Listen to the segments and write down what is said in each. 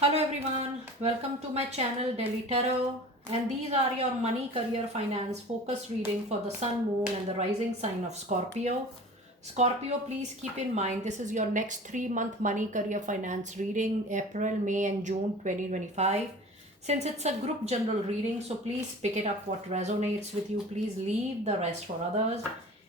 Hello everyone, welcome to my channel Delhi Tarot, and these are your money, career, finance focus reading for the sun, moon and the rising sign of Scorpio. Scorpio, please keep in mind this is your next 3-month money, career, finance reading, April, May and June 2025. Since it's a group general reading, so please pick it up what resonates with you. Please leave the rest for others.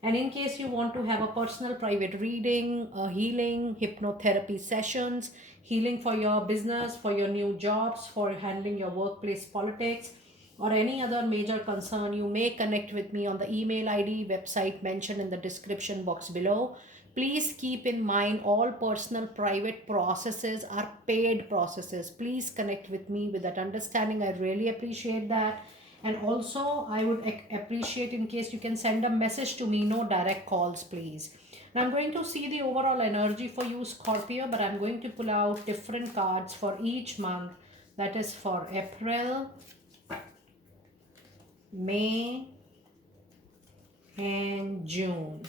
And in case you want to have a personal private reading, healing, hypnotherapy sessions, healing for your business, for your new jobs, for handling your workplace politics, or any other major concern, you may connect with me on the email ID, website mentioned in the description box below. Please keep in mind all personal private processes are paid processes. Please connect with me with that understanding. I really appreciate that. And also, I would appreciate in case you can send a message to me, no direct calls, please. Now, I'm going to see the overall energy for you, Scorpio, but I'm going to pull out different cards for each month. That is for April, May, and June.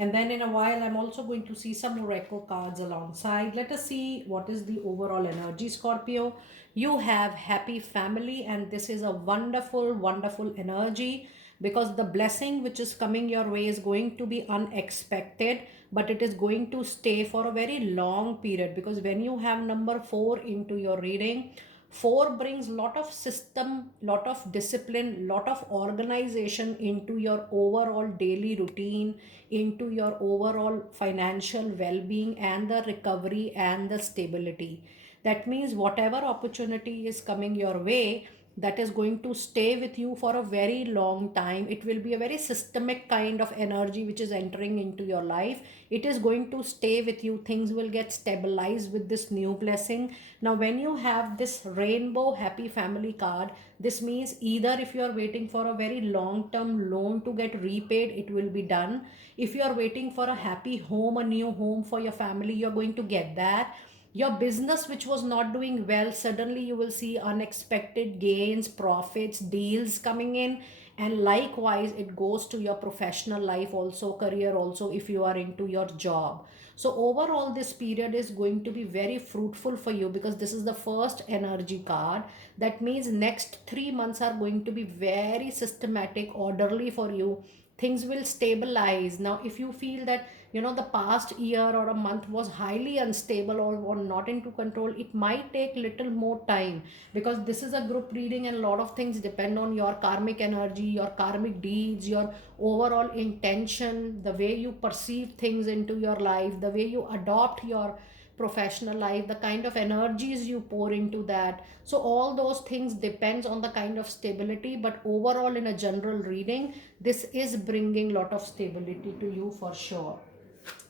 And then in a while, I'm also going to see some oracle cards alongside. Let us see what is the overall energy, Scorpio. You have happy family, and this is a wonderful, wonderful energy because the blessing which is coming your way is going to be unexpected, but it is going to stay for a very long period. Because when you have number 4 into your reading, 4 brings lot of system, lot of discipline, lot of organization into your overall daily routine, into your overall financial well-being and the recovery and the stability. That means whatever opportunity is coming your way, that is going to stay with you for a very long time. It will be a very systemic kind of energy which is entering into your life. It is going to stay with you. Things will get stabilized with this new blessing. Now when you have this rainbow happy family card, this means either if you are waiting for a very long term loan to get repaid, it will be done. If you are waiting for a happy home, a new home for your family, you're going to get that. Your business which was not doing well, suddenly you will see unexpected gains, profits, deals coming in. And likewise it goes to your professional life also, career also, if you are into your job. So overall this period is going to be very fruitful for you because this is the first energy card. That means next 3 months are going to be very systematic, orderly for you. Things will stabilize. Now if you feel that the past year or a month was highly unstable or not into control, it might take little more time because this is a group reading and a lot of things depend on your karmic energy, your karmic deeds, your overall intention, the way you perceive things into your life, the way you adopt your professional life, the kind of energies you pour into that. So all those things depends on the kind of stability, but overall in a general reading, this is bringing lot of stability to you for sure.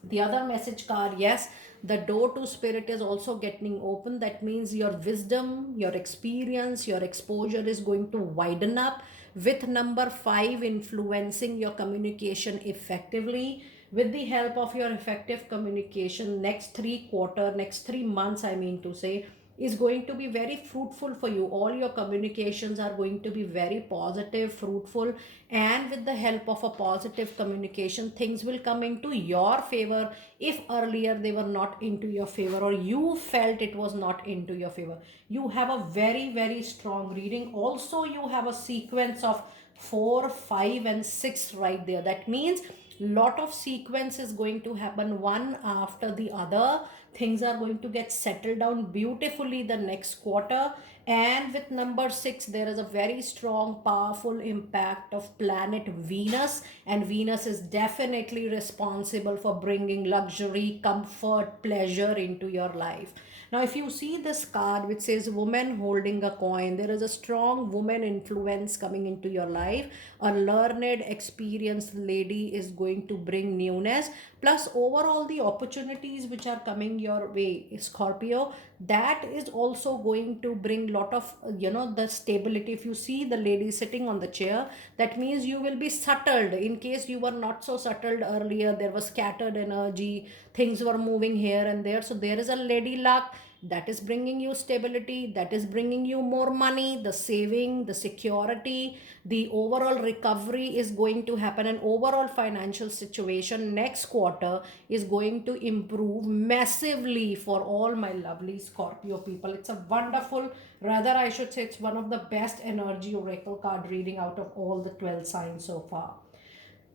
The other message card, yes, the door to spirit is also getting open. That means your wisdom, your experience, your exposure is going to widen up with number 5 influencing your communication effectively. With the help of your effective communication, next 3 quarter, next 3 months, I mean to say, is going to be very fruitful for you. All your communications are going to be very positive, fruitful, and with the help of a positive communication, things will come into your favor. If earlier they were not into your favor or you felt it was not into your favor, you have a very, very strong reading. Also, you have a sequence of 4, 5, and 6 right there. That means lot of sequence is going to happen one after the other. Things are going to get settled down beautifully the next quarter. And with number 6, there is a very strong powerful impact of planet Venus, and Venus is definitely responsible for bringing luxury, comfort, pleasure into your life. Now if you see this card which says woman holding a coin, there is a strong woman influence coming into your life. A learned, experienced lady is going to bring newness. Plus overall the opportunities which are coming your way, Scorpio, that is also going to bring lot of the stability. If you see the lady sitting on the chair, that means you will be settled. In case you were not so settled earlier, there was scattered energy, things were moving here and there, so there is a lady luck. that is bringing you stability, that is bringing you more money, the saving, the security, the overall recovery is going to happen, and overall financial situation next quarter is going to improve massively for all my lovely Scorpio people. It's a wonderful, rather I should say it's one of the best energy oracle card reading out of all the 12 signs so far.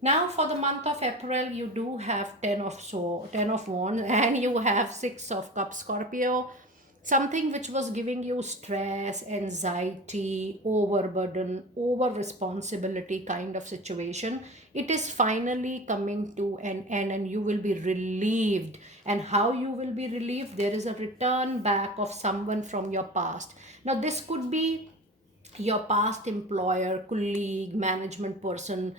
Now for the month of April, you do have 10 of wands, and you have 6 of cups, Scorpio. Something which was giving you stress, anxiety, overburden, over responsibility kind of situation, it is finally coming to an end, and you will be relieved. And how you will be relieved? There is a return back of someone from your past. Now this could be your past employer, colleague, management person,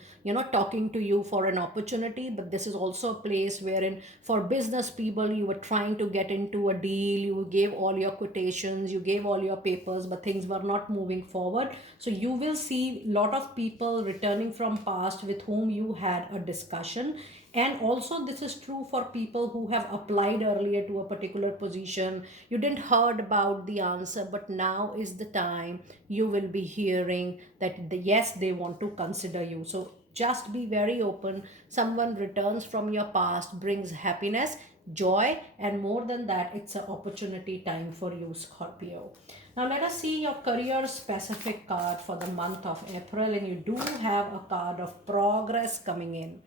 talking to you for an opportunity. But this is also a place wherein for business people, you were trying to get into a deal, you gave all your quotations, you gave all your papers, but things were not moving forward. So you will see a lot of people returning from past with whom you had a discussion. And also this is true for people who have applied earlier to a particular position. You didn't heard about the answer, but now is the time you will be hearing that yes, they want to consider you. So just be very open. Someone returns from your past, brings happiness, joy, and more than that, it's an opportunity time for you, Scorpio. Now let us see your career specific card for the month of April, and you do have a card of progress coming in.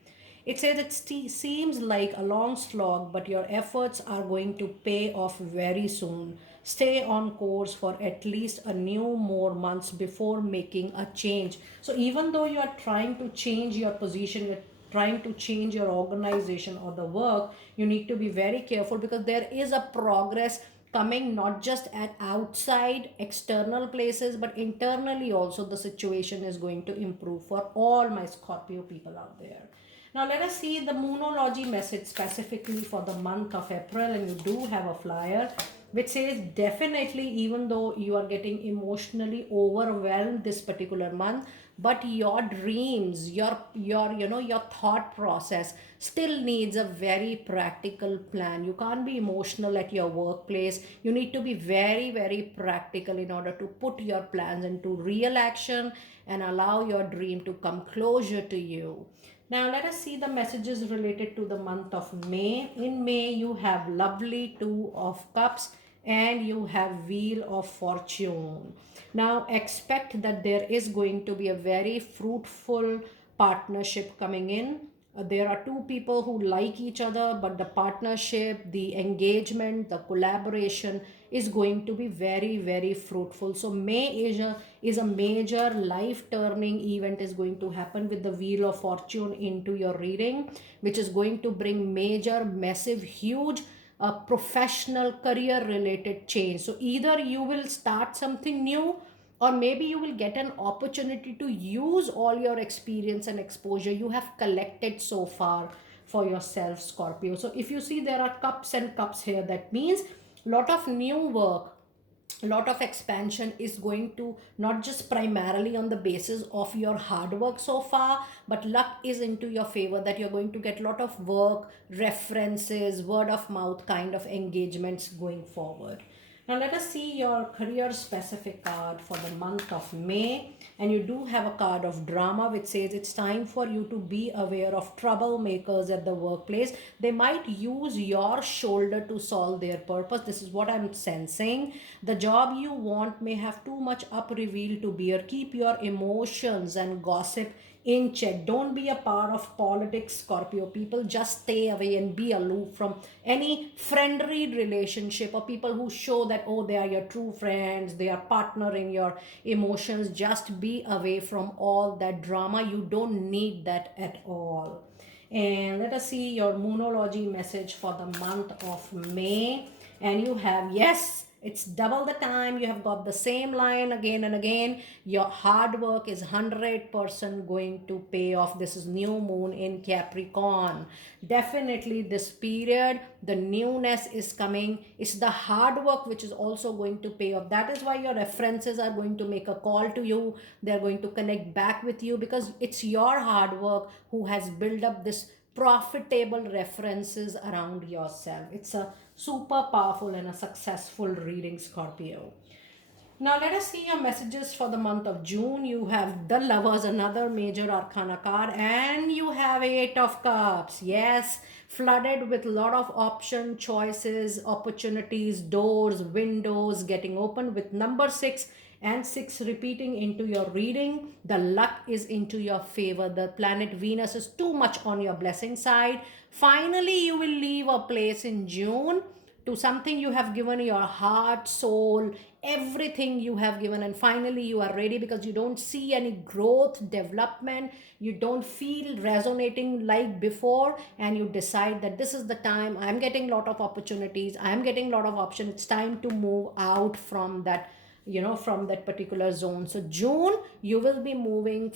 It says it seems like a long slog, but your efforts are going to pay off very soon. Stay on course for at least a new more months before making a change. So even though you are trying to change your position, you're trying to change your organization or the work, you need to be very careful, because there is a progress coming, not just at outside external places, but internally also the situation is going to improve for all my Scorpio people out there. Now let us see the Moonology message specifically for the month of April, and you do have a flyer which says definitely, even though you are getting emotionally overwhelmed this particular month, but your dreams, your thought process still needs a very practical plan. You can't be emotional at your workplace. You need to be very, very practical in order to put your plans into real action and allow your dream to come closer to you. Now let us see the messages related to the month of May. In May, you have lovely Two of Cups and you have Wheel of Fortune. Now expect that there is going to be a very fruitful partnership coming in. There are two people who like each other, but the partnership, the engagement, the collaboration is going to be very, very fruitful. So May is a major life turning event is going to happen with the Wheel of Fortune into your reading, which is going to bring major, massive, huge professional career related change. So either you will start something new, or maybe you will get an opportunity to use all your experience and exposure you have collected so far for yourself, Scorpio. So if you see there are cups and cups here, that means a lot of new work, a lot of expansion is going to not just primarily on the basis of your hard work so far, but luck is into your favor, that you're going to get a lot of work references, word of mouth kind of engagements going forward. Now let us see your career specific card for the month of May. And you do have a card of drama which says it's time for you to be aware of troublemakers at the workplace. They might use your shoulder to solve their purpose. This is what I'm sensing. The job you want may have too much up reveal to bear. Keep your emotions and gossip in check. Don't be a part of politics, Scorpio people. Just stay away and be aloof from any friendly relationship or people who show that, oh, they are your true friends, they are partnering your emotions. Just be away from all that drama. You don't need that at all. And let us see your Moonology message for the month of May. And you have, yes, it's double the time. You have got the same line again and again. Your hard work is 100% going to pay off. This is new moon in Capricorn. Definitely this period, the newness is coming. It's the hard work which is also going to pay off. That is why your references are going to make a call to you. They're going to connect back with you, because it's your hard work who has built up this profitable references around yourself. It's a super powerful and a successful reading, Scorpio. Now let us see your messages for the month of June. You have the Lovers, another major arcana card, and you have Eight of Cups. Yes, flooded with a lot of option, choices, opportunities, doors, windows getting open with number 6 and 6 repeating into your reading. The luck is into your favor. The planet Venus is too much on your blessing side. Finally, you will leave a place in June to something you have given your heart, soul, everything you have given, and finally you are ready because you don't see any growth, development, you don't feel resonating like before, and you decide that this is the time. I'm getting a lot of opportunities, I'm getting a lot of options, it's time to move out from that, from that particular zone. So June you will be moving,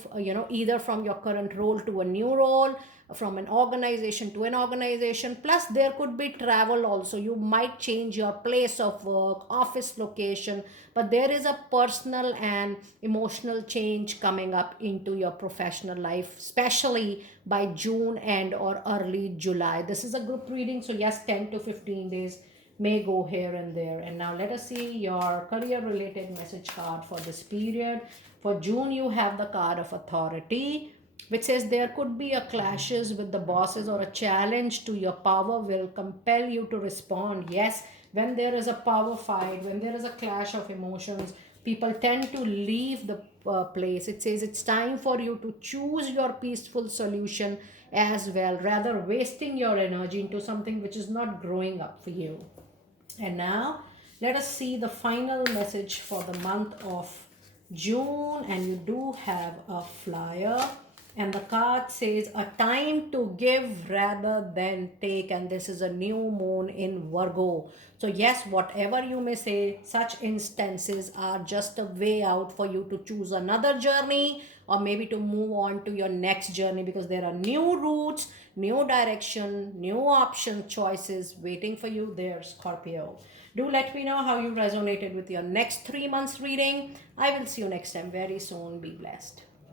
either from your current role to a new role, from an organization to an organization, plus there could be travel also. You might change your place of work, office location, but there is a personal and emotional change coming up into your professional life, especially by June and or early July. This is a group reading, so yes, 10 to 15 days may go here and there. And now let us see your career related message card for this period. For June, you have the card of authority, which says there could be a clashes with the bosses, or a challenge to your power will compel you to respond. Yes, when there is a power fight, when there is a clash of emotions, people tend to leave the place. It says it's time for you to choose your peaceful solution as well, rather wasting your energy into something which is not growing up for you. And now let us see the final message for the month of June. And you do have a flyer, and the card says a time to give rather than take, and this is a new moon in Virgo. So yes, whatever you may say, such instances are just a way out for you to choose another journey, or maybe to move on to your next journey, because there are new routes, new direction, new option choices waiting for you there, Scorpio. Do let me know how you resonated with your next 3 months reading. I will see you next time very soon. Be blessed.